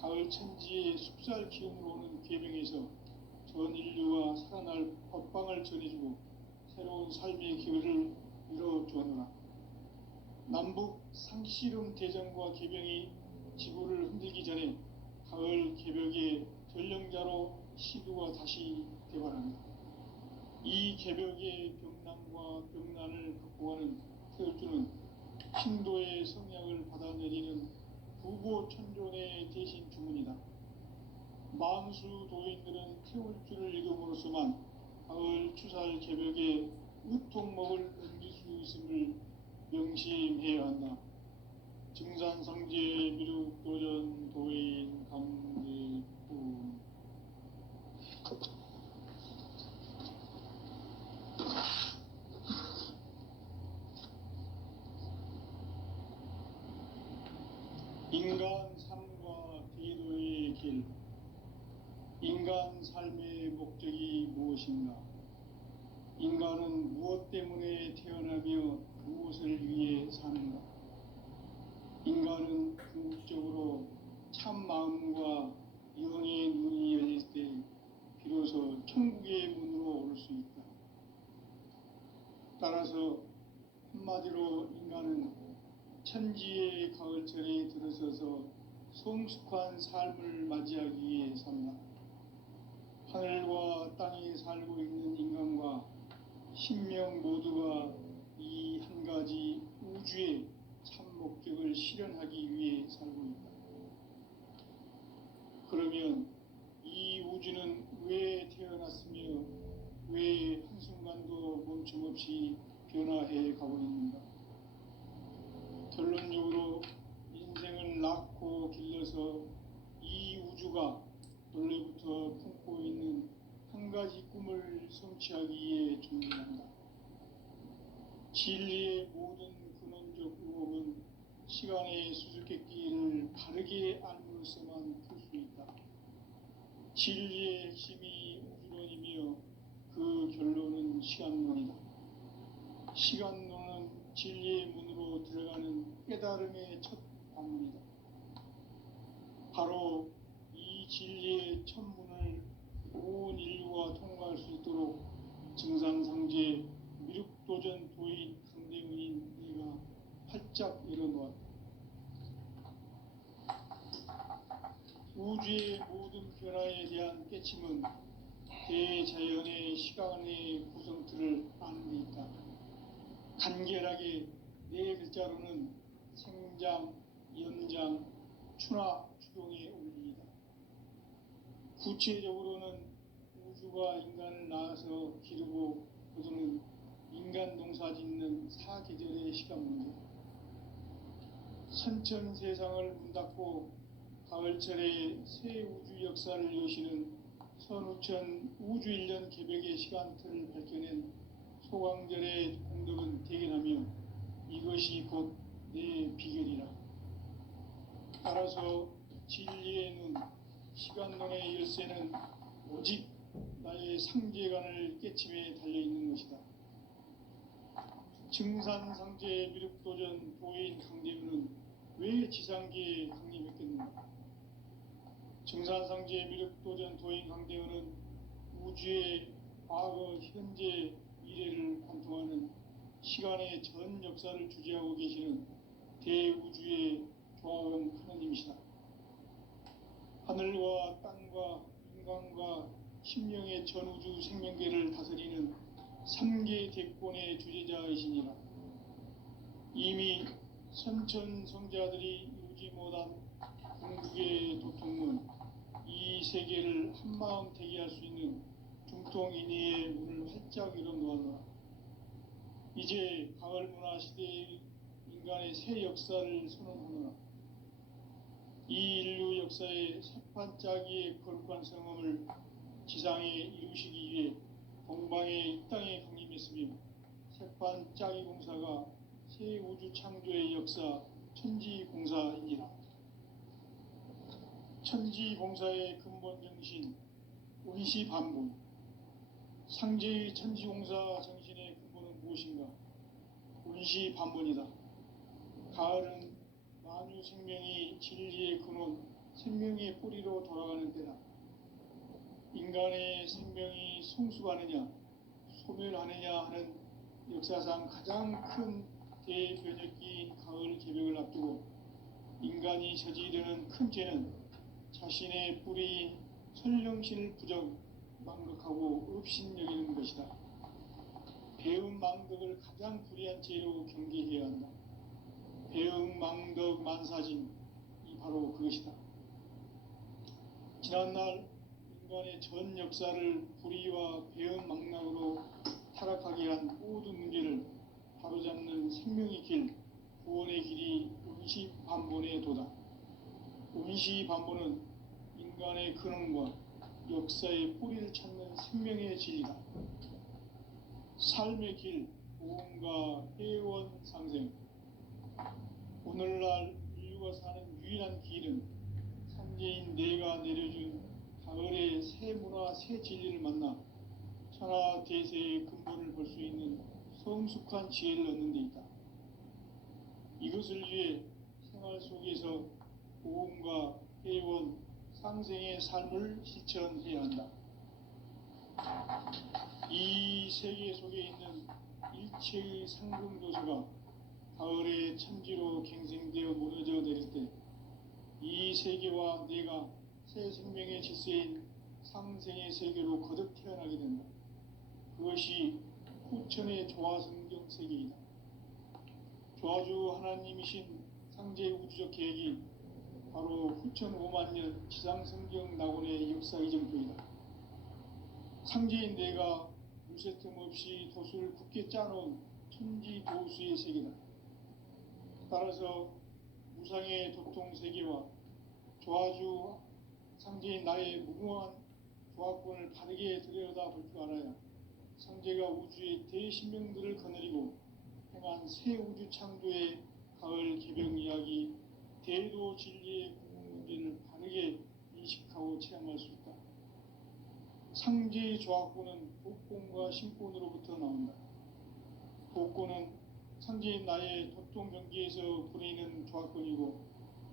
가을 천지의 숲살 기운으로 오는 괴명에서 전 인류가 살아날 법방을 전해주고 새로운 삶의 기회를 열어주었노라. 남북 상씨름 대전과 개병이 지구를 흔들기 전에 가을 개벽의 전령자로 시두가 다시 대발합니다. 이 개벽의 병난과 병난을 극복하는 태울주는 신도의 성약을 받아내리는 부보천존의 대신 주문이다. 만수 도인들은 태울주를 읽음으로써만 가을 추살 개벽에 으통목을 넘길 수 있음을 명심해야 한다. 증산상제 미륵 도전 도인 강제부. 인간 삶과 대도의 길. 인간 삶의 목적이 무엇인가? 인간은 무엇 때문에 태어나며 무엇을 위해 사는가? 인간은 궁극적으로 참 마음과 영의 눈이 열릴 때 비로소 천국의 문으로 오를 수 있다. 따라서 한마디로 인간은 천지의 가을철에 들어서서 성숙한 삶을 맞이하기 위해 산다. 하늘과 땅에 살고 있는 인간과 신명 모두가 이 한 가지 우주의 참 목적을 실현하기 위해 살고 있다. 그러면 이 우주는 왜 태어났으며 왜 한순간도 멈춤없이 변화해 가고 있는가? 결론적으로 인생을 낳고 길러서 이 우주가 원래부터 품고 있는 한 가지 꿈을 성취하기 위해 준비한다. 진리의 모든 근원적 의혹은 시간의 수수께끼를 바르게 알므로써만 풀 수 있다. 진리의 핵심이 우주론이며 그 결론은 시간론이다. 시간론은 진리의 문으로 들어가는 깨달음의 첫 방문이다. 바로 이 진리의 첫 문을 온 인류가 통과할 수 있도록 증산상제 미륵도전 도인 강대문인 네가 활짝 열어놓았다. 우주의 모든 변화에 대한 깨침은 대자연의 시간의 구성틀을 아는 데 있다. 간결하게 네 글자로는 생장, 연장, 추나 추동의 원리이다. 구체적으로는 우주가 인간을 낳아서 기르고 거두는 인간 농사 짓는 사계절의 시간 문제. 선천 세상을 문 닫고 가을철에 새 우주 역사를 여시는 선우천 우주 1년 개벽의 시간틀을 밝혀낸 소강절의 공덕은 대견하며 이것이 곧 내 비결이라. 따라서 진리의 눈, 시간론의 열쇠는 오직 나의 상제관을 깨침에 달려있는 것이다. 증산상제 미륵도전 도인 강대문은 왜 지상계에 강림했겠는가? 증산상제 미륵도전 도인 강대문은 우주의 과거, 현재, 미래를 관통하는 시간의 전 역사를 주재하고 계시는 대우주의 조화원 하느님이시다. 하늘과 땅과 인간과 심령의 전우주 생명계를 다스리는 3계 대권의 주재자이시니라. 이미 선천성자들이 이루지 못한 궁극의 도통문, 이 세계를 한마음 되게 할 수 있는 중통인의의 문을 활짝 열어놓았노라. 이제 가을 문화 시대의 인간의 새 역사를 선언하노라. 이 인류 역사의 새판짜기의 거룩한 성험을 지상에 이루시기 위해 동방의 이 땅에 강림했으며 새판짜기 공사가 새 우주 창조의 역사 천지공사이니라. 천지공사의 근본 정신 운시반분. 상제의 천지공사 정신의 근본은 무엇인가? 운시반분이다. 가을은 만유 생명이 진리의 근원 생명의 뿌리로 돌아가는 때다. 인간의 생명이 성숙하느냐 소멸하느냐 하는 역사상 가장 큰 대변혁기인 가을 개벽을 앞두고 인간이 저지르는 큰 죄는 자신의 뿌리인 선령신을 부정 망각하고 업신여기는 것이다. 배은망덕을 가장 불의한 죄로 경계해야 한다. 배은망덕 만사진 이 바로 그것이다. 지난날 인간의 전 역사를 불의와 배은망락으로 타락하게 한 모든 문제를 바로잡는 생명의 길, 구원의 길이 운시반본의 도다. 운시반본은 인간의 근원과 역사의 뿌리를 찾는 생명의 진리다. 삶의 길, 보험과 회원 상생. 오늘날 인류가 사는 유일한 길은 상제인 내가 내려준 가을의 새 문화, 새 진리를 만나 천하 대세의 근본을 볼 수 있는 성숙한 지혜를 얻는 데 있다. 이것을 위해 생활 속에서 보험과 회원, 상생의 삶을 실천해야 한다. 이 세계 속에 있는 일체의 상승도서가 가을의 천지로 갱생되어 무너져 내릴 때 이 세계와 내가 새 생명의 질서인 상생의 세계로 거듭 태어나게 된다. 그것이 후천의 조화성경 세계이다. 조화주 하나님이신 상제 우주적 계획이 바로 후천 5만년 지상성경 낙원의 역사 이정표이다. 상제인 내가 무쇠틈 없이 도수를 굳게 짜놓은 천지 도수의 세계다. 따라서 무상의 도통 세계와 조화주 상제인 나의 무궁한 조화권을 바르게 들여다볼 줄 알아야 상제가 우주의 대신명들을 거느리고 행한 새 우주 창조의 가을 개벽 이야기, 대도 진리의 궁극 문제를 바르게 인식하고 체험할 수 있다. 상제의 조화권은 복권과 신권으로부터 나온다. 복권은 상제인 나의 도통 경계에서 보내는 조화권이고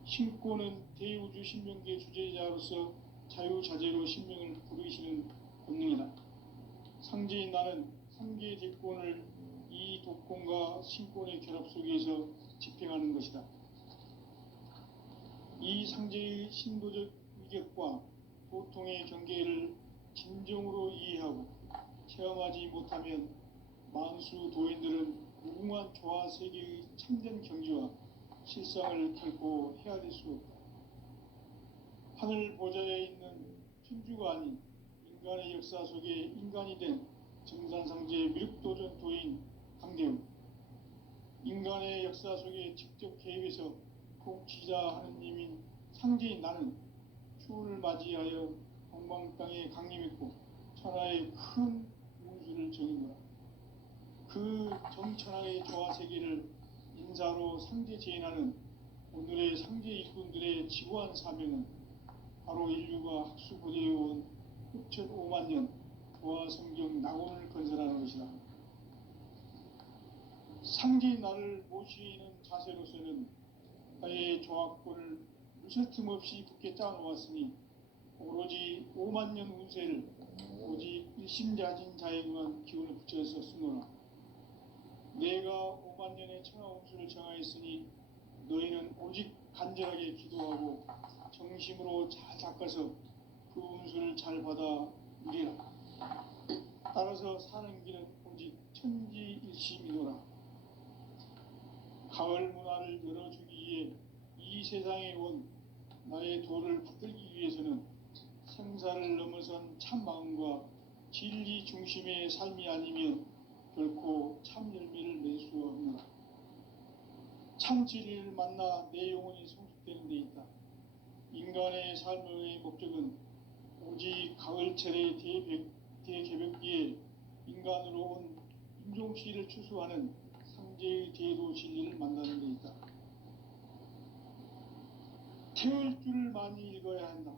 신권은 대우주 신명계 주제자로서 자유자재로 신명을 부르시는 본능이다. 상제인 나는 상계 대권을 이 독권과 신권의 결합 속에서 집행하는 것이다. 이 상제의 신도적 위격과 보통의 경계를 진정으로 이해하고 체험하지 못하면 만수 도인들은 무궁한 조화 세계의 참된 경지와 실상을 결코 헤아릴 수 없다. 하늘 보좌에 있는 천주가 아닌 인간의 역사 속에 인간이 된 정산상제 미륵도전 도인 강대웅, 인간의 역사 속에 직접 개입해서 통치자 하느님인 상제인 나는 추운을 맞이하여 동방 땅에 강림했고 천하의 큰 운수를 정의노라. 그 정천하의 조화 세계를 인사로 상제 제인하는 오늘의 상제 일꾼들의 지구한 사명은 바로 인류가 학수고대해온 후천 5만년 조화 성경 낙원을 건설하는 것이다. 상제인 나를 모시는 자세로서는 나의 조화권을 무쇠 틈 없이 굳게 짜놓았으니 오로지 5만년 운세를 오직 일심자진 자에게만 기운을 붙여서 쓰노라. 내가 5만년의 천하 운수를 정하였으니 너희는 오직 간절하게 기도하고 정심으로 잘 닦아서 그 운수를 잘 받아 누리라. 따라서 사는 길은 오직 천지일심이노라. 가을 문화를 열어주기 위해 이 세상에 온 나의 도를 붙들기 위해서는 생사를 넘어선 참마음과 진리 중심의 삶이 아니면 결코 참 열매를 맺을 수 없노라. 참 진리를 만나 내 영혼이 성숙되는 데 있다. 인간의 삶의 목적은 오직 가을철의 대개벽기에 인간으로 온 인종시를 추수하는 상제의 대도 진리를 만나는 데 있다. 태울 줄을 많이 읽어야 한다.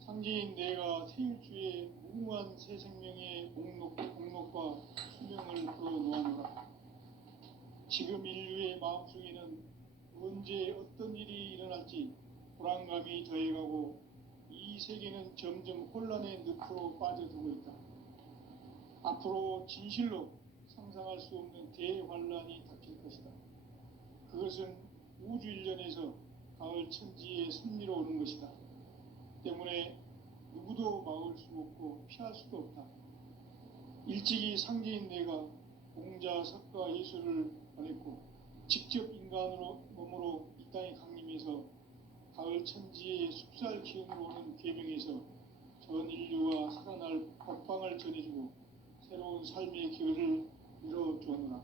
상제인 내가 태일주의 무궁한 새 생명의 목록과 수명을 풀어놓아노라. 지금 인류의 마음속에는 언제 어떤 일이 일어날지 불안감이 더해가고 이 세계는 점점 혼란의 늪으로 빠져들고 있다. 앞으로 진실로 상상할 수 없는 대환란이 닥칠 것이다. 그것은 우주 일련에서 가을 천지의 섭리로 오는 것이다. 때문에 누구도 막을 수 없고 피할 수도 없다. 일찍이 상제인 내가 공자, 석가, 예수를 보냈고 직접 인간으로 몸으로 이 땅에 강림해서 가을 천지의 숲살 기운으로 오는 계명에서 전 인류와 살아날 법방을 전해주고 새로운 삶의 기회를 열어주었노라.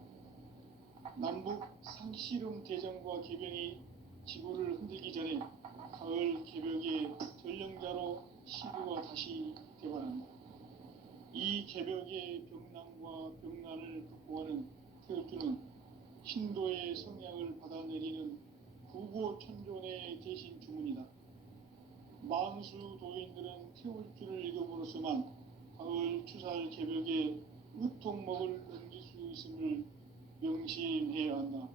남북 상씨름 대전과 계병이 지구를 흔들기 전에 가을 개벽의 전령자로 시구가 다시 되어난다. 이 개벽의 병난과 병난을 극복하는 태엽주는 신도의 성향을 받아내리는 구고천존의 대신 주문이다. 만수 도인들은 태울주를 읽음으로써만 가을 추살 개벽의 으통목을 넘길 수 있음을 명심해야 한다.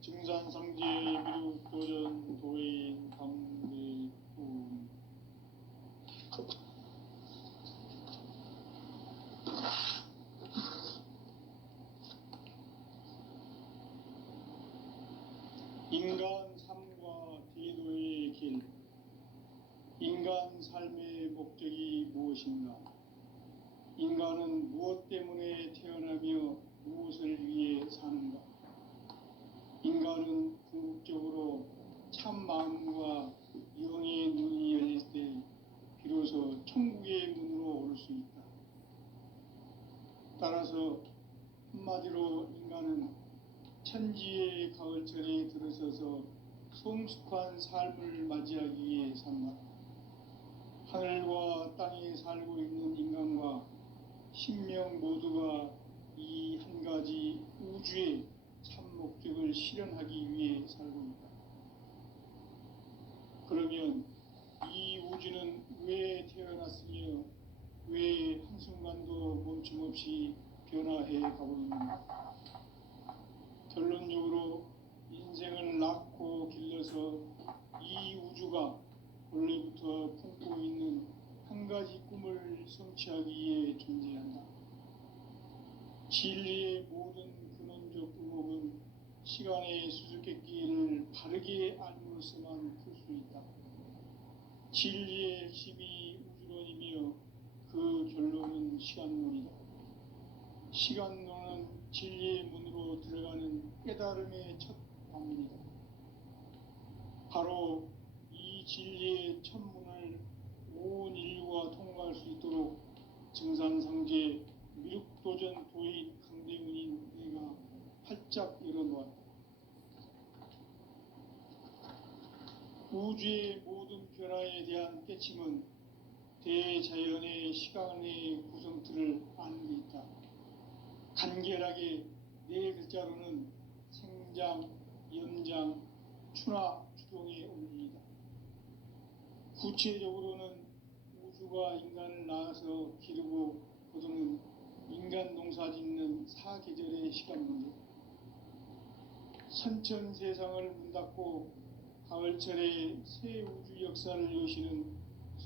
증산상제 미륵도전 도인 강대군. 인간 삶과 대도의 길. 인간 삶의 목적이 무엇인가? 인간은 무엇 때문에 태어나며 무엇을 위해 사는가? 인간은 궁극적으로 참 마음과 영의 눈이 열릴 때 비로소 천국의 문으로 오를 수 있다. 따라서 한마디로 인간은 천지의 가을철에 들어서서 성숙한 삶을 맞이하기 위해 산다. 하늘과 땅에 살고 있는 인간과 신명 모두가 이 한 가지 우주의 참 목적을 실현하기 위해 살고 있다. 그러면 이 우주는 왜 태어났으며 왜 한순간도 멈춤없이 변화해 가고 있는가? 결론적으로 인생을 낳고 길러서 이 우주가 원래부터 품고 있는 한 가지 꿈을 성취하기 위해 존재한다. 진리의 모든 근원적 의목은 시간의 수수께끼를 바르게 알므로써만 풀 수 있다. 진리의 핵심이 우주론이며 그 결론은 시간론이다. 시간론은 진리의 문으로 들어가는 깨달음의 첫 방문이다. 바로 이 진리의 첫 문을 온 인류가 통과할 수 있도록 증산상제 미륵도전 도인 강대군인 내가 활짝 열어놓았다. 우주의 모든 변화에 대한 깨침은 대자연의 시간의 구성틀을 아는 데 있다. 간결하게 네 글자로는 생장, 연장, 추나 추동의 원리이다. 구체적으로는 우주가 인간을 낳아서 기르고 거두는 인간 농사 짓는 사계절의 시간 문제. 선천 세상을 문 닫고 가을철에 새 우주 역사를 여시는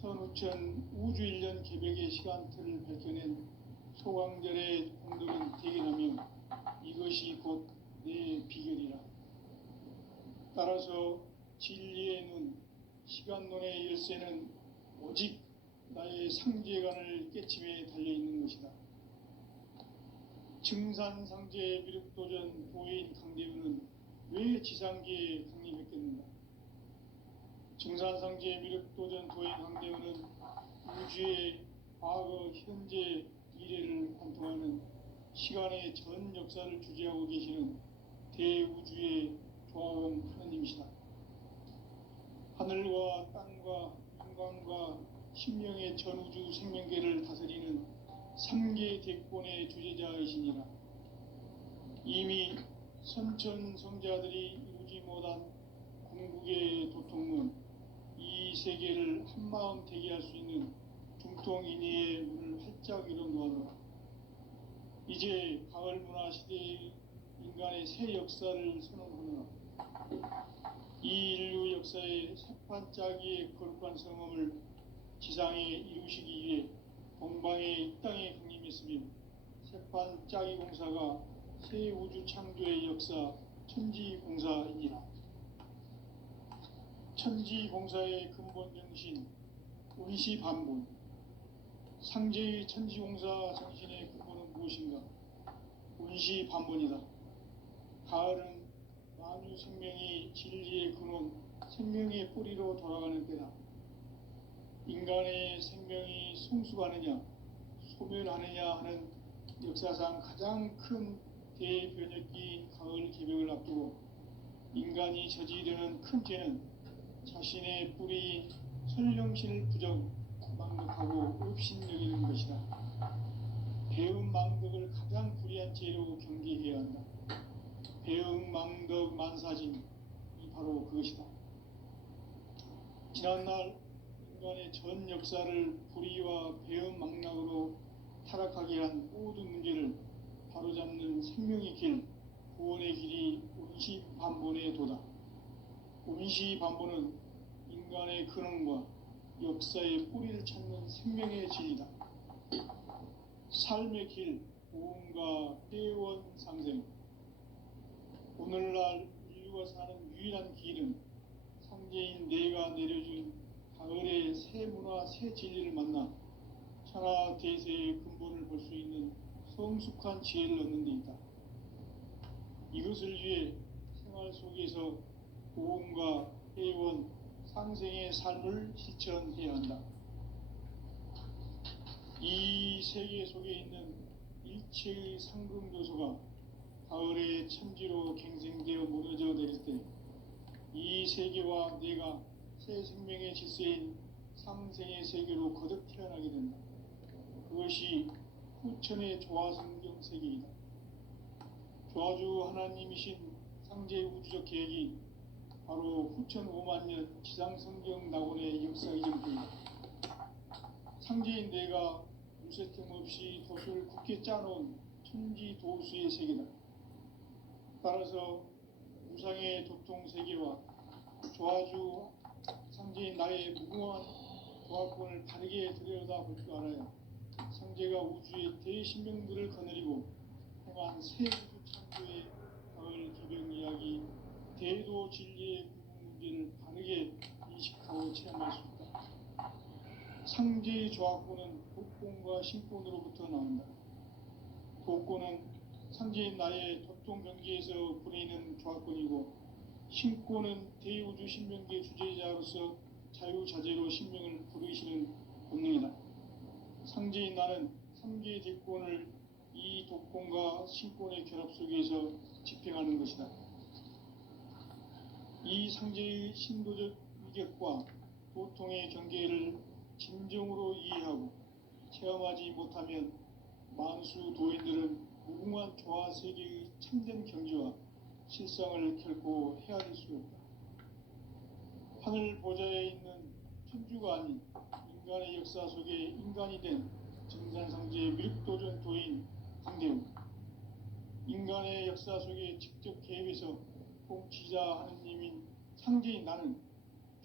선우천 우주일년 개벽의 시간틀을 밝혀낸 소강절의 공들은 대견하며 이것이 곧 내 비결이라. 따라서 진리의 눈, 시간론의 열쇠는 오직 나의 상제관을 깨침에 달려있는 것이다. 증산상제 미륵도전 도인 강대우는 왜 지상계에 강림했겠는가? 증산상제 미륵도전 도인 강대우는 우주의 과거, 현재, 미래를 관통하는 시간의 전 역사를 주재하고 계시는 대우주의 조화원 하느님이시다. 하늘과 땅과 인간과 신명의 전우주 생명계를 다스리는 3계 대권의 주재자이시니라. 이미 선천 성자들이 이루지 못한 궁극의 도통문, 이 세계를 한마음 되게 할 수 있는 중통인의의 문을 활짝 열어놓아라. 이제 가을 문화 시대의 인간의 새 역사를 선언하노라. 이 인류 역사의 새판짜기의 거룩한 성험을 지상에 이루시기 위해 동방에 이 땅에 강림했으며 새판짜기 공사가 새 우주 창조의 역사 천지공사이니라. 천지공사의 근본 정신 운시반본. 상제의 천지공사 정신의 근본은 무엇인가? 운시반본이다. 가을은 만유 생명이 진리의 근원, 생명의 뿌리로 돌아가는 때다. 인간의 생명이 성숙하느냐, 소멸하느냐 하는 역사상 가장 큰 대변혁기 가을 개벽을 앞두고 인간이 저지르는 큰 죄는 자신의 뿌리 설령신을 부정, 망덕하고 업신여기는 것이다. 배음 망덕을 가장 불의한 죄로 경계해야 한다. 배음 망덕 만사진이 바로 그것이다. 지난날 인간의 전 역사를 불의와 배음 망락으로 타락하게 한 모든 문제를 바로잡는 생명의 길, 구원의 길이 운시반본의 도다. 운시반본은 인간의 근원과 역사의 뿌리를 찾는 생명의 진리다. 삶의 길, 보험과 회원 상생. 오늘날 인류가 사는 유일한 길은 상제인 내가 내려준 가을의 새 문화, 새 진리를 만나 천하 대세의 근본을 볼 수 있는 성숙한 지혜를 얻는 데 있다. 이것을 위해 생활 속에서 보험과 회원, 상생의 삶을 실천해야 한다. 이 세계 속에 있는 일체의 상금 요소가 가을의 천지로 갱생되어 무너져 내릴 때 이 세계와 내가 새 생명의 질서인 상생의 세계로 거듭 태어나게 된다. 그것이 후천의 조화성경 세계이다. 조화주 하나님이신 상제의 우주적 계획이 바로 후천 5만 년 지상성경 낙원의 역사 이전부이다. 상제인 내가 무쇠틈 없이 돛을 굳게 짜놓은 천지 도수의 세계다. 따라서 무상의 도통 세계와 조화주 상제인 나의 무궁한 조화권을 바르게 들여다볼 줄 알아야 상제가 우주의 대신명들을 거느리고 행한 새 우주 창조의 가을 개벽 이야기, 대도 진리의 구분 문제를 바르게 인식하고 체험할 수 있다. 상제의 조화권은 독권과 신권으로부터 나온다. 독권은 상제인 나의 도통 경계에서 부리는 조화권이고, 신권은 대우주 신명계 주제자로서 자유자재로 신명을 부르시는 본능이다. 상제인 나는 3개의 대권을 이 독권과 신권의 결합 속에서 집행하는 것이다. 이 상제의 신도적 위격과 도통의 경계를 진정으로 이해하고 체험하지 못하면 만수 도인들은 무궁한 조화 세계의 참된 경지와 실상을 결코 헤아릴 수 없다. 하늘 보좌에 있는 천주가 아닌 인간의 역사 속에 인간이 된 정산상제의 밀도전 도인 강대우, 인간의 역사 속에 직접 개입해서 통치자 하느님인 상제인 나는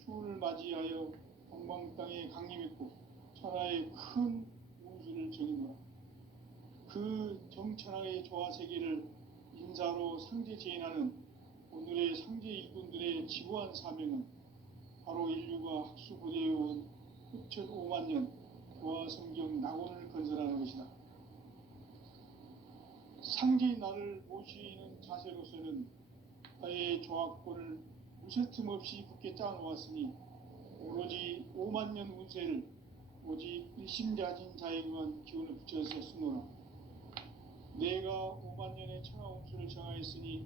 추운을 맞이하여 동방 땅에 강림했고 천하의 큰 우주를 정의노라. 그 정천하의 조화 세계를 인사로 상제 제인하는 오늘의 상제 일꾼들의 지구한 사명은 바로 인류가 학수고대해온 후천 5만 년 조화 성경 낙원을 건설하는 것이다. 상제인 나를 모시는 자세로서는 나의 조화권을 무쇠틈 없이 굳게 짜놓았으니 오로지 5만 년 운세를 오직 일심자진 자에게만 기운을 붙여서 쓰노라. 내가 5만 년의 천하 운수를 정하였으니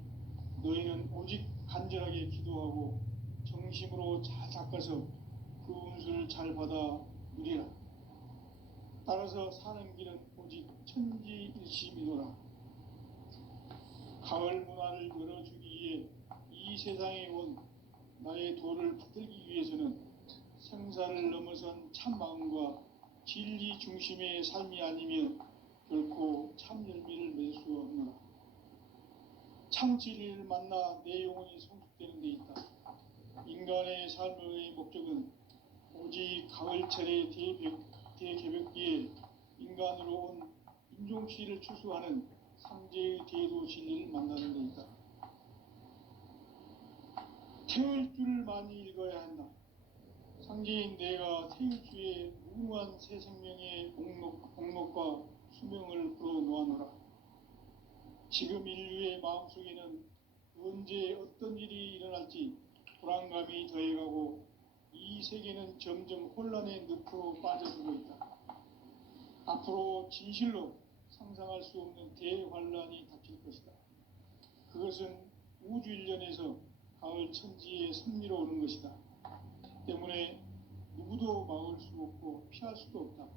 너희는 오직 간절하게 기도하고 정심으로 잘 닦아서 그 운수를 잘 받아 누리라. 따라서 사는 길은 오직 천지일심이노라. 가을 문화를 열어주기 위해 이 세상에 온 나의 도를 붙들기 위해서는 생사를 넘어선 참마음과 진리 중심의 삶이 아니면 결코 참 열매를 맺을 수 없노라. 참 진리를 만나 내 영혼이 성숙되는 데 있다. 인간의 삶의 목적은 오직 가을철의 대개벽기에 인간으로 온 인종시를 추수하는 상제의 대도 진리를 만나는 데 있다. 태울 줄을 많이 읽어야 한다. 상제인 내가 태울주의 무궁한 새 생명의 목록과 수명을 불어놓아노라. 지금 인류의 마음속에는 언제 어떤 일이 일어날지 불안감이 더해가고 이 세계는 점점 혼란의 늪으로 빠져들고 있다. 앞으로 진실로 상상할 수 없는 대환란이 닥칠 것이다. 그것은 우주 일련에서 가을 천지의 섭리로 오는 것이다. 때문에 누구도 막을 수 없고 피할 수도 없다.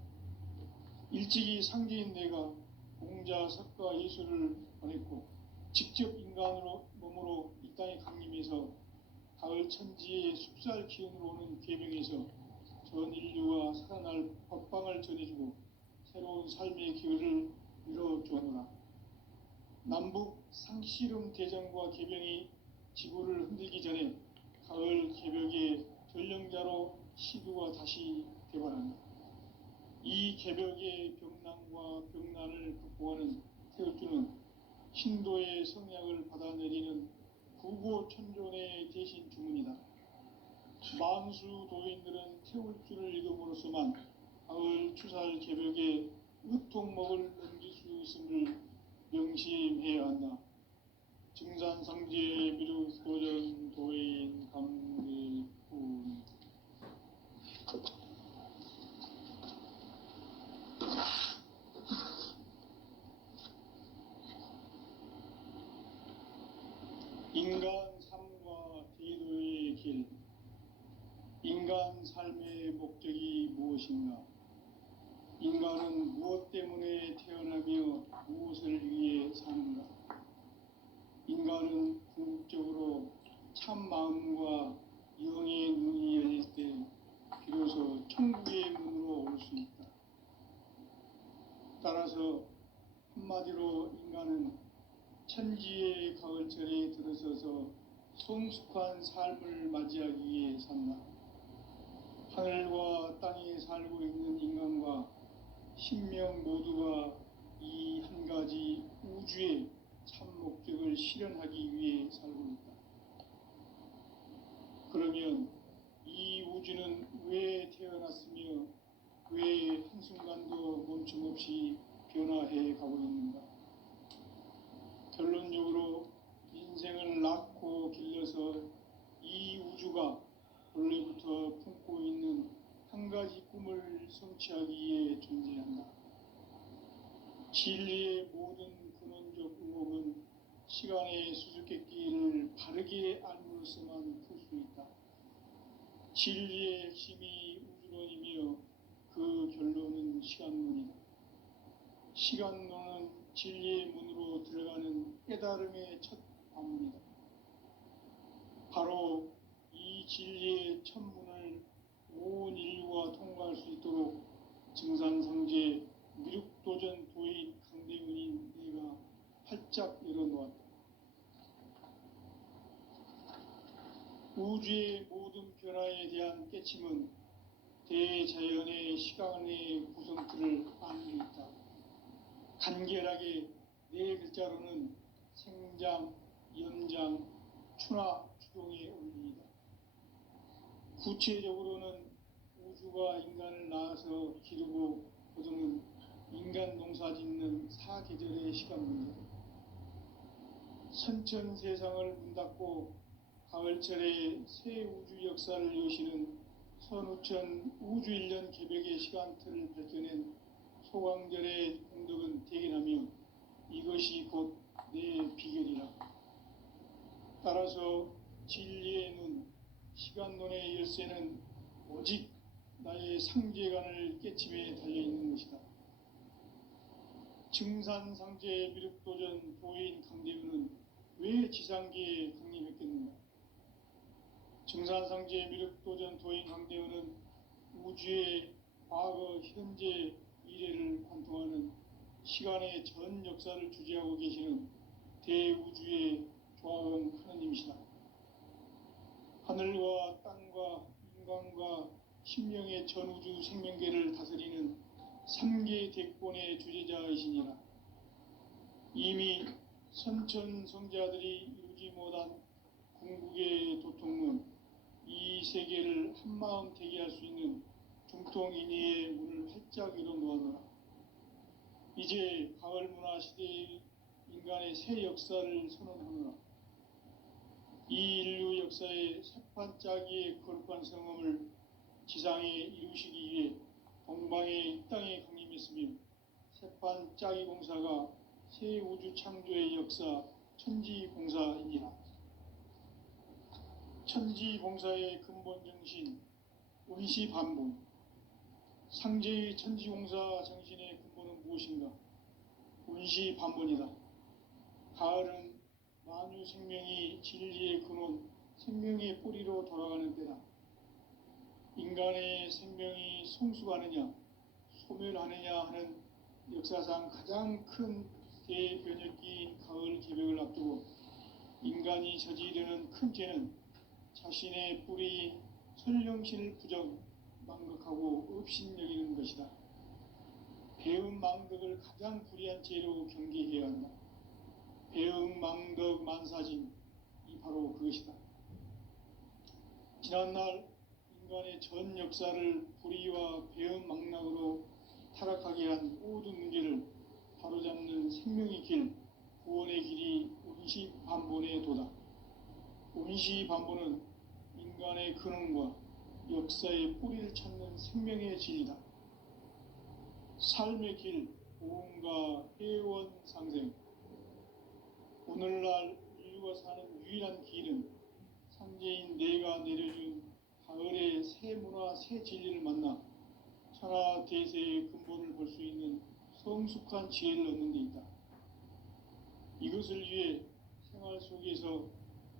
일찍이 상제인 내가 공자, 석가, 예수를 보냈고 직접 인간으로 몸으로 이 땅에 강림해서 가을 천지의 숲살 기운으로 오는 궤병에서 전 인류가 살아날 법방을 전해주고 새로운 삶의 기회를 이뤄주어노라. 남북 상씨름 대전과 개병이 지구를 흔들기 전에 가을 개벽의 전령자로 시두가 다시 개발한다. 이 개벽의 병난과 병난을 극복하는 태울주는 신도의 성약을 받아내리는 구고천존의 대신 주문이다. 만수 도인들은 태울주를 읽음으로써만 가을 추살 개벽의 으통목을 넘길 수 있음을 명심해야 한다. 증산상제 미륵도전 도인 강대군. 인간 삶과 대도의 길. 인간 삶의 목적이 무엇인가? 인간은 무엇 때문에 태어나며 무엇을 위해 사는가? 인간은 궁극적으로 참 마음과 영의 눈이 열릴 때 비로소 천국의 문으로 올 수 있다. 따라서 한마디로 인간은 천지의 가을철에 들어서서 성숙한 삶을 맞이하기 위해 산다. 하늘과 땅에 살고 있는 인간과 신명 모두가 이 한 가지 우주의 참 목적을 실현하기 위해 살고 있다. 그러면 이 우주는 왜 태어났으며 왜 한순간도 멈춤없이 변화해 가고 있는가? 결론적으로 인생을 낳고 길러서 이 우주가 원래부터 품고 있는 한 가지 꿈을 성취하기 위해 존재한다. 진리의 모든 근원적 의혹은 시간의 수수께끼를 바르게 알므로서만 풀 수 있다. 진리의 핵심이 우주론이며 그 결론은 시간론이다. 시간론은 진리의 문으로 들어가는 깨달음의 첫 관문이다. 바로 이 진리의 첫 문을 온 인류가 통과할 수 있도록 증산상제 미륵도전 도인 강대군인 내가 활짝 열어놓았다. 우주의 모든 변화에 대한 깨침은 대자연의 시간의 구성틀을 안고 있다. 간결하게 네 글자로는 생장, 연장, 추나 추동의 원리이다. 구체적으로는 우주가 인간을 낳아서 기르고 거두는 인간 농사 짓는 사계절의 시간 문제다. 선천 세상을 문 닫고 가을철에 새 우주 역사를 여시는 선우천 우주일년 개벽의 시간틀을 밝혀낸 소광절의 공덕은 대견하며 이것이 곧 내 비결이라. 따라서 진리의 눈, 시간론의 열쇠는 오직 나의 상제관을 깨침에 달려있는 것이다. 증산상제 미륵도전 도인 강대군은 왜 지상계에 강림했겠는가? 증산상제 미륵도전 도인 강대군은 우주의 과거, 현재, 미래를 관통하는 시간의 전 역사를 주재하고 계시는 대우주의 조화원 하느님이시다. 하늘과 땅과 인간과 신명의 전우주 생명계를 다스리는 삼계 대권의 주제자이시니라. 이미 선천성자들이 이루지 못한 궁극의 도통문, 이 세계를 한마음 되게 할 수 있는 중통인의의 문을 활짝 열어놓았노라. 이제 가을 문화 시대의 인간의 새 역사를 선언하노라. 이 인류 역사의 새판짜기의 거룩한 성험을 지상에 이루시기 위해 동방의 이 땅에 강림했으며, 새판짜기 공사가 새 우주 창조의 역사 천지봉사이니라. 천지봉사의 근본 정신, 운시반본. 상제의 천지공사 정신의 근본은 무엇인가? 운시반본이다. 가을은 만유 생명이 진리의 근원, 생명의 뿌리로 돌아가는 때다. 인간의 생명이 성숙하느냐, 소멸하느냐 하는 역사상 가장 큰 대변혁기인 가을 개벽을 앞두고 인간이 저지르는 큰 죄는 자신의 뿌리인 설령신을 부정, 망극하고 업신여기는 것이다. 배음 망덕을 가장 불의한 죄로 경계해야 한다. 배음 망덕 만사진, 이 바로 그것이다. 지난날 인간의 전 역사를 불의와 배음 망락으로 타락하게 한 모든 문제를 바로잡는 생명의 길, 구원의 길이 운시반본의 도다. 운시반본은 인간의 근원과 역사의 뿌리를 찾는 생명의 진리다. 삶의 길, 보험과 회원 상생. 오늘날 인류가 사는 유일한 길은 상제인 내가 내려준 가을의 새 문화, 새 진리를 만나 천하 대세의 근본을 볼 수 있는 성숙한 지혜를 얻는 데 있다. 이것을 위해 생활 속에서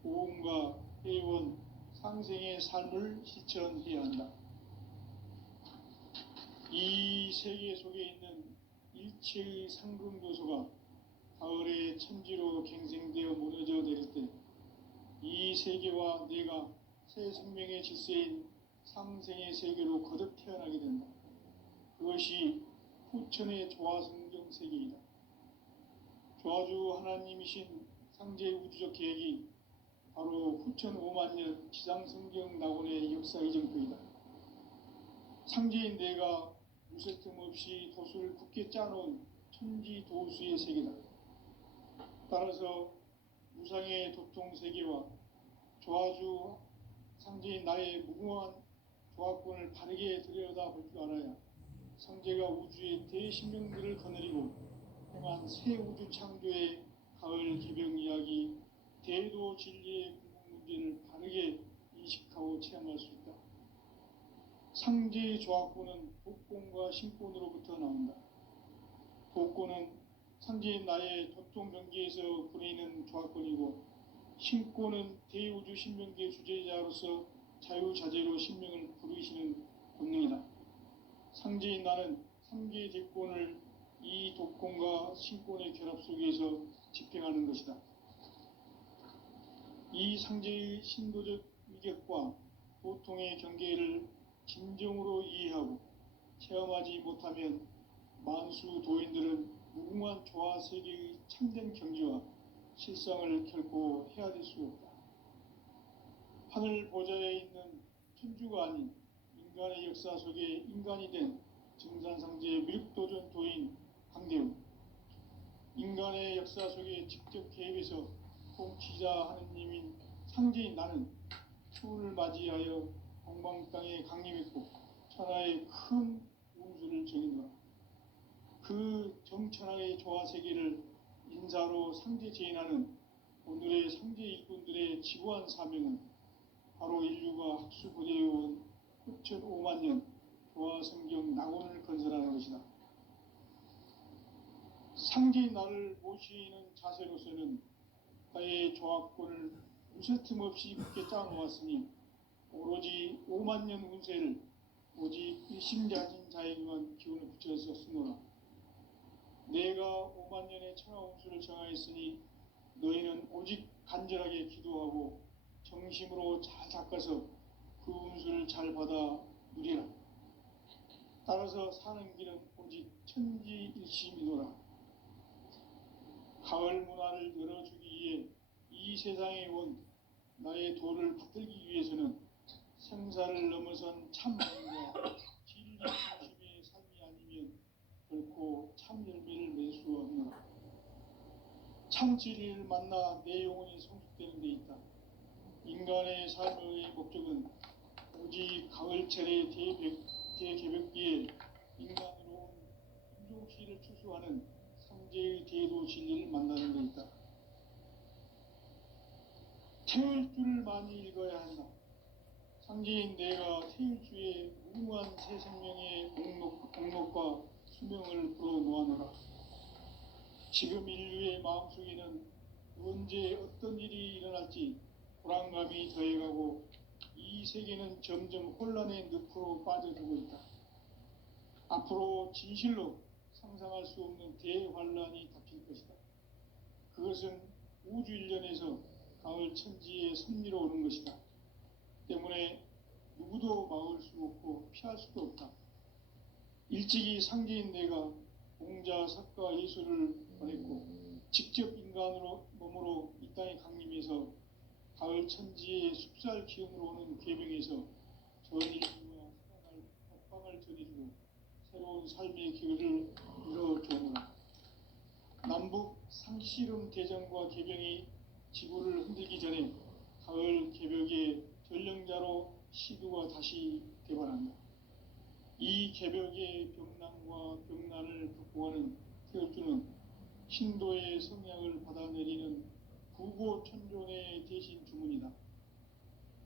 보험과 회원, 상생의 삶을 실천해야 한다. 이 세계 속에 있는 일체의 상금도소가 가을의 천지로 갱생되어 무너져 내릴 때 이 세계와 내가 새 생명의 질서인 상생의 세계로 거듭 태어나게 된다. 그것이 후천의 조화성경 세계이다. 조화주 하나님이신 상제 우주적 계획이 바로 후천 5만년 지상성경 낙원의 역사 이정표이다. 상제인 내가 무쇠 틈 없이 도수를 굳게 짜놓은 천지도수의 세계다. 따라서 무상의 도통세계와 조화주 상제인 나의 무궁한 조화권을 바르게 들여다볼 줄 알아야 상제가 우주의 대신명들을 거느리고 행한 새 우주 창조의 가을 개벽 이야기, 대도 진리의 궁극 문제를 바르게 인식하고 체험할 수 있다. 상제의 조화권은 복권과 신권으로부터 나온다. 복권은 상제인 나의 도통 경계에서 부리는 조화권이고, 신권은 대우주 신명계 주제자로서 자유자재로 신명을 부르시는 본능이다. 상제인 나는 상계 대권을 이 독권과 신권의 결합 속에서 집행하는 것이다. 이 상제의 신도적 위격과 도통의 경계를 진정으로 이해하고 체험하지 못하면 만수 도인들은 무궁한 조화 세계의 참된 경지와 실상을 결코 헤아릴 수 없다. 하늘 보좌에 있는 천주가 아닌 인간의 역사 속에 인간이 된 증산상제 미륵도전 도인 강대웅, 인간의 역사 속에 직접 개입해서 통치자 하느님인 상제인 나는 추운을 맞이하여 동방 땅에 강림했고 천하의 큰 운수를 정인노라. 그 정천하의 조화세계를 인사로 상제 제인하는 오늘의 상제 일꾼들의 지구한 사명은 바로 인류가 학수고대해온 후천 5만년 조화성경 낙원을 건설하는 것이다. 상제인 나를 모시는 자세로서는 나의 조화권을 무쇠 틈 없이 굳게 짜놓았으니 오로지 5만년 운세를 오직 일심자진 자에게만 기운을 붙여서 쓰노라. 내가 5만년의 천하 운수를 정하였으니 너희는 오직 간절하게 기도하고 정심으로 잘 닦아서 그 운수를 잘 받아 누리라. 따라서 사는 길은 오직 천지일심이노라. 가을 문화를 열어주기 위해 이 세상에 온 나의 도를 붙들기 위해서는 생사를 넘어선 참마음과 진리 중심의 삶이 아니면 결코 참 열매를 맺을 수 없노라. 참 진리를 만나 내 영혼이 성숙되는 데 있다. 인간의 삶의 목적은 오직 가을철의 대개벽기에 인간으로 온 인종시를 추수하는 상제의 대도 진리를 만나는 데 있다. 태울 줄을 많이 읽어야 한다. 상제인 내가 태울 주의 무궁한 새 생명의 공록과 수명을 불어놓아노라. 지금 인류의 마음속에는 언제 어떤 일이 일어날지 불안감이 더해가고 이 세계는 점점 혼란의 늪으로 빠져들고 있다. 앞으로 진실로 상상할 수 없는 대환란이 닥칠 것이다. 그것은 우주 일련에서 가을 천지의 섭리로 오는 것이다. 때문에 누구도 막을 수 없고 피할 수도 없다. 일찍이 상제인 내가 공자, 석가, 예수를 보냈고 직접 인간으로 몸으로 이 땅에 강림해서 가을 천지의 숲살 기운으로 오는 계명에서 전 인류와 살아갈 법방을 전해주고 새로운 삶의 기회를 열어주노라. 남북 상씨름 대전과 개병이 지구를 흔들기 전에 가을 개벽의 전령자로 시두가 다시 대발한다. 이 개벽의 병난과 병난을 극복하는 태울주는 신도의 성향을 받아내리는 구고천존의 대신 주문이다.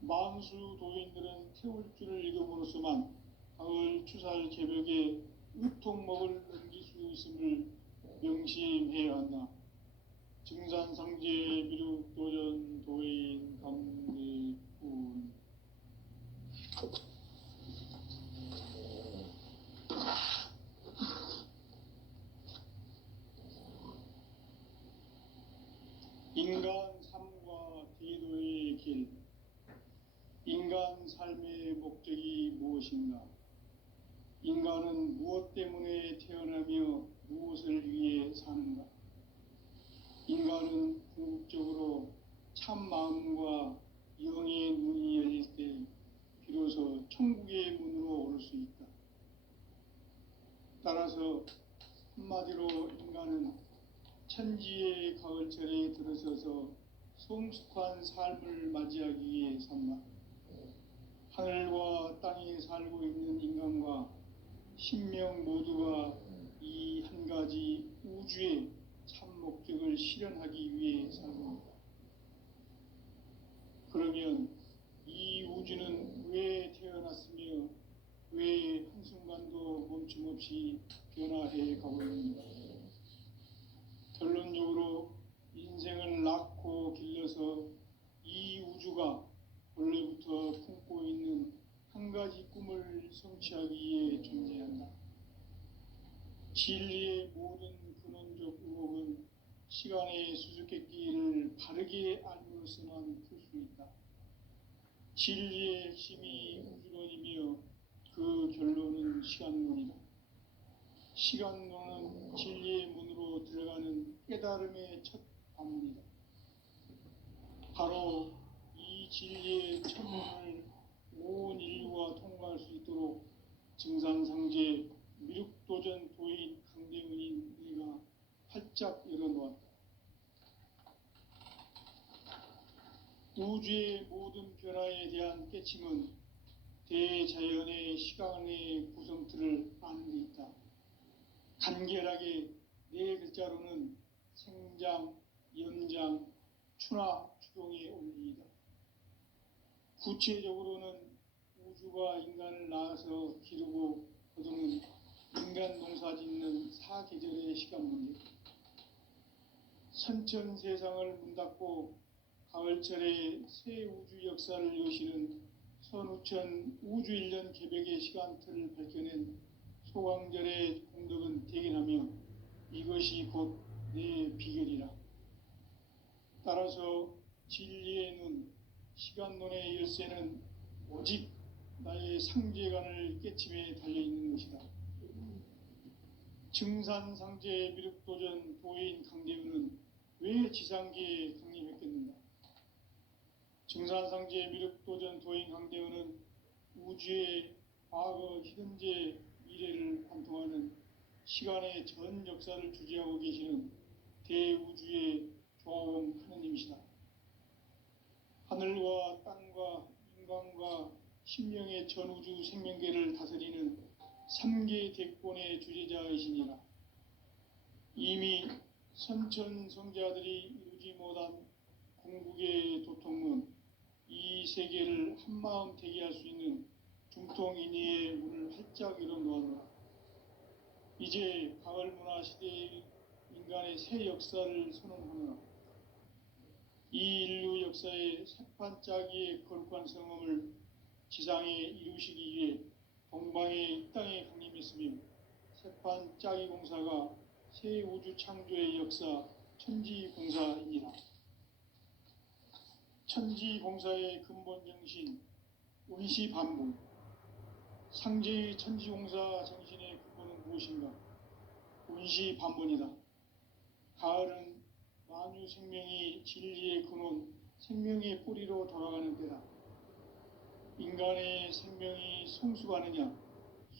만수 도인들은 태울주를 읽어보로서만 가을 추살 개벽에 의통목을 넘길 수 있음을 명심해야 한다. 증산상제 미륵도전 도인 감대군. 인간 삶과 대도의 길. 인간 삶의 목적이 무엇인가? 인간은 무엇 때문에 태어나며 무엇을 위해 사는가? 인간은 궁극적으로 참 마음과 영의 문이 열릴 때 비로소 천국의 문으로 올 수 있다. 따라서 한마디로 인간은 천지의 가을철에 들어서서 성숙한 삶을 맞이하기 위해 산다. 하늘과 땅에 살고 있는 인간과 신명 모두가 이 한 가지 우주의 참 목적을 실현하기 위해 살고 있다. 그러면 이 우주는 왜 태어났으며 왜 한순간도 멈춤없이 변화해 가고 있는가? 결론적으로 인생을 낳고 길러서 이 우주가 원래부터 품고 있는 한 가지 꿈을 성취하기 위해 존재한다. 진리의 모든 근원적 의혹은 시간의 수수께끼를 바르게 알므로서만 풀 수 있다. 진리의 핵심이 우주론이며 그 결론은 시간론이다. 시간론은 진리의 문으로 들어가는 깨달음의 첫 관문이다. 바로 이 진리의 첫 문을 온 인류가 통과할 수 있도록 증산상제 미륵도전 도인 강대문인 네가 활짝 열어놓았다. 우주의 모든 변화에 대한 깨침은 대자연의 시간의 구성틀을 아는 데 있다. 간결하게 네 글자로는 생장, 연장, 추나 추동의 원리이다. 구체적으로는 우주가 인간을 낳아서 기르고 거두는 인간 농사 짓는 사계절의 시간 문제. 선천 세상을 문 닫고 가을철에 새 우주 역사를 여시는 선우천 우주 1년 개벽의 시간틀을 밝혀낸 소강절의 공덕은 대견하며 이것이 곧 내 비결이라. 따라서 진리의 눈, 시간론의 열쇠는 오직 나의 상제관을 깨침에 달려있는 것이다. 증산상제 미륵도전 도인 강대우는 왜 지상계에 강림했겠는가? 증산상제 미륵도전 도인 강대우는 우주의 과거, 현재, 미래를 관통하는 시간의 전 역사를 주재하고 계시는 대우주의 조화원 하느님이시다. 하늘과 땅과 인간과 신명의 전우주 생명계를 다스리는 3계 대권의 주재자이시니라. 이미 선천성자들이 이루지 못한 궁극의 도통문, 이 세계를 한마음 되게 할 수 있는 중통인의의 문을 활짝 열어놓았노라. 이제 가을 문화 시대의 인간의 새 역사를 선언하노라. 이 인류 역사의 새판짜기의 거룩한 성험을 지상에 이루시기 위해 동방의 이 땅에 강림했으며 새판짜기 공사가 새 우주 창조의 역사 천지공사이니라. 천지공사의 근본 정신 운시반복. 상제의 천지공사 정신의 근본은 무엇인가? 운시반본이다. 가을은 만유 생명이 진리의 근원, 생명의 뿌리로 돌아가는 때다. 인간의 생명이 성숙하느냐,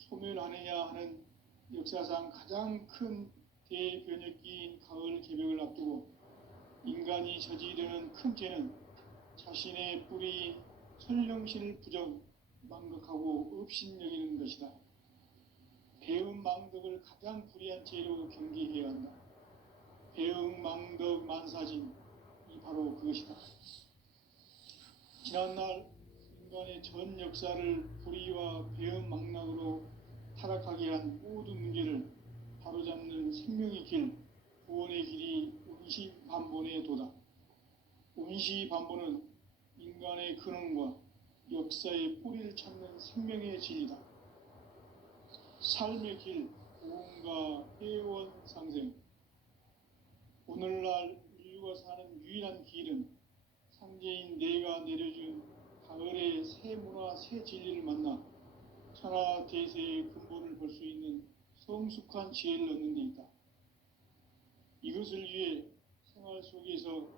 소멸하느냐 하는 역사상 가장 큰 대변혁기인 가을 개벽을 앞두고 인간이 저지르는 큰 죄는 자신의 뿌리 설령신을 부정, 망극하고 업신여기는 것이다. 배음 망덕을 가장 불의한 죄로 경계해야 한다. 배음 망덕 만사진, 이 바로 그것이다. 지난날 인간의 전 역사를 불의와 배음 망락으로 타락하게 한 모든 문제를 바로잡는 생명의 길, 구원의 길이 운시반본의 도다. 운시반본은 인간의 근원과 역사의 뿌리를 찾는 생명의 진리다. 삶의 길, 고음과 회원 상생. 오늘날 인류가 사는 유일한 길은 상제인 내가 내려준 가을의 새 문화, 새 진리를 만나 천하 대세의 근본을 볼 수 있는 성숙한 지혜를 얻는 데 있다. 이것을 위해 생활 속에서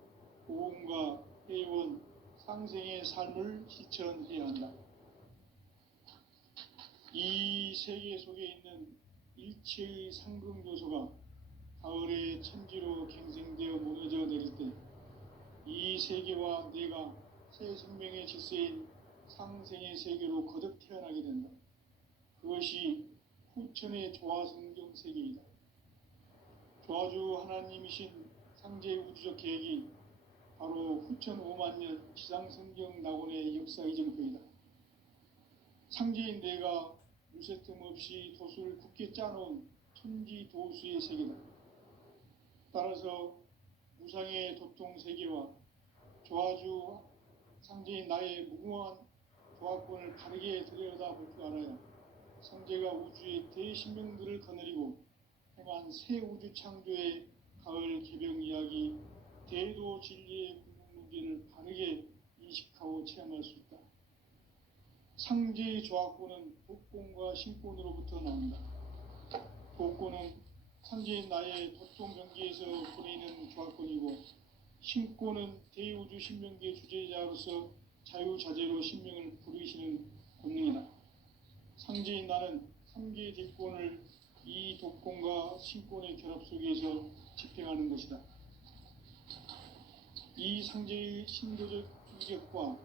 고음과 회원, 상생의 삶을 실천해야 한다. 이 세계 속에 있는 일체의 상승요소가 가을의 천지로 갱생되어 무너져 내릴 때 이 세계와 내가 새 생명의 질서인 상생의 세계로 거듭 태어나게 된다. 그것이 후천의 조화성경 세계이다. 조화주 하나님이신 상제 우주적 계획이 바로 후천 5만년 지상성경 낙원의 역사 이정표이다. 상제인 내가 무쇠틈 없이 도수를 굳게 짜놓은 천지 도수의 세계다. 따라서 무상의 도통 세계와 조화주 상제인 나의 무궁한 조화권을 바르게 들여다볼 줄 알아야 상제가 우주의 대신명들을 거느리고 행한 새 우주 창조의 가을 개병 이야기, 대도 진리의 궁극 문제를 바르게 인식하고 체험할 수 있다. 상제의 조화권은 독권과 신권으로부터 나온다. 독권은 상제인 나의 도통 경계에서 보내는 조화권이고, 신권은 대우주 신명계 주제자로서 자유자재로 신명을 부르시는 권능이다. 상제인 나는 3개 대권을 이 독권과 신권의 결합 속에서 집행하는 것이다. 이 상제의 신도적 이력과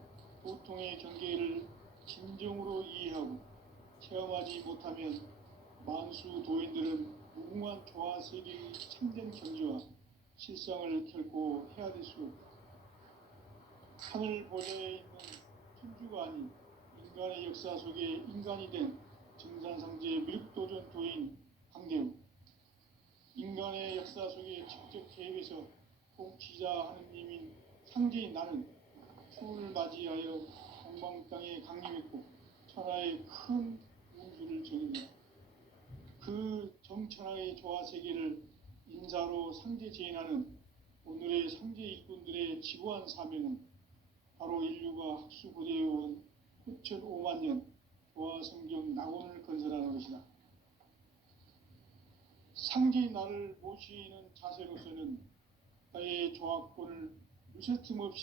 도통의 경계를 진정으로 이해하고 체험하지 못하면 만수 도인들은 무궁한 조화 세계의 참된 경지와 실상을 결코 헤아릴 수 없다. 하늘 보좌에 있는 천주가 아닌 인간의 역사 속에 인간이 된 증산상제 미륵도전 도인 강대우. 인간의 역사 속에 직접 개입해서 통치자 하느님인 상제인 나는 추운을 맞이하여 동방 땅에 강림했고 천하의 큰 우주를 정의한다. 그 정천하의 조화 세계를 인사로 상제 제인하는 오늘의 상제 일꾼들의 지고한 사명은 바로 인류가 학수고대해온 흑천 5만 년 도화성경 낙원을 건설하는 것이다. 상기 나를 모시는 자세로서는 나의 조합권을 무쇠틈 없이